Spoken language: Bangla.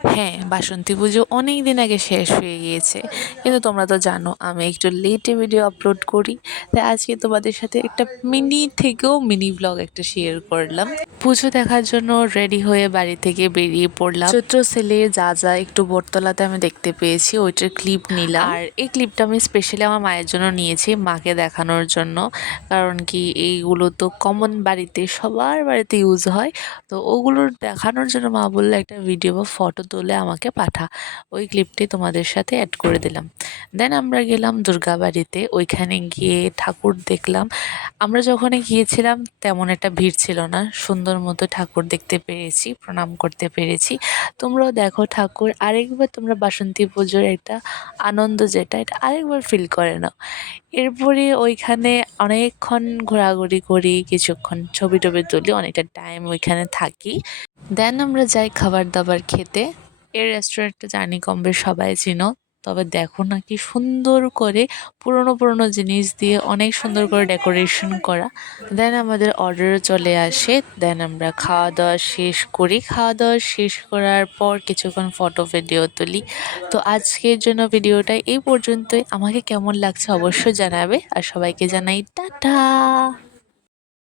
হ্যাঁ, বাসন্তী পুজো অনেক দিন আগে শেষ হয়ে গিয়েছে। কিন্তু তোমরা তো জানো আমি একটু লেটে ভিডিও আপলোড করি। তাই আজকে তোমাদের সাথে একটা মিনি থেকেও মিনি ব্লগ একটা শেয়ার করলাম। পুজো দেখার জন্য রেডি হয়ে বাড়ি থেকে বেরিয়ে পড়লাম। চৈত্র সেলে যা যা একটু বটতলাতে আমি দেখতে পেয়েছি ওইটার ক্লিপ নিলাম। আর এই ক্লিপটা আমি স্পেশালি আমার মায়ের জন্য নিয়েছি, মাকে দেখানোর জন্য। কারণ কি এইগুলো তো কমন বাড়িতে সবার বাড়িতে ইউজ হয়। তো ওগুলো দেখানোর জন্য মা বললো একটা ভিডিও বা ফটো তুলে আমাকে পাঠা। ওই ক্লিপটি তোমাদের সাথে অ্যাড করে দিলাম। দেন আমরা গেলাম দুর্গাবাড়িতে, ওইখানে গিয়ে ঠাকুর দেখলাম। আমরা যখন গিয়েছিলাম তেমন একটা ভিড় ছিল না, সুন্দর মতো ঠাকুর দেখতে পেরেছি, প্রণাম করতে পেরেছি। তোমরাও দেখো ঠাকুর, আরেকবার তোমরা বাসন্তী পুজোর একটা আনন্দ যেটা এটা আরেকবার ফিল করে নাও। এরপরে ওইখানে অনেকক্ষণ ঘোরাঘুরি করি, কিছুক্ষণ ছবি টবি তুলি, অনেকটা টাইম ওইখানে থাকি। দেন আমরা যাই খাবার দাবার খেতে। এই রেস্টুরেন্টটা জানি কম বেশ সবাই চিনো। তবে দেখো না কি সুন্দর করে পুরনো পুরনো জিনিস দিয়ে অনেক সুন্দর করে ডেকোরেশন করা। দেন আমাদের অর্ডারও চলে আসে। দেন আমরা খাওয়া দাওয়া শেষ করি। খাওয়া দাওয়া শেষ করার পর কিছুক্ষণ ফটো ভিডিও তুলি। তো আজকের জন্য ভিডিওটা এই পর্যন্তই। আমাকে কেমন লাগছে অবশ্যই জানাবে, আর সবাইকে জানাই টাটা।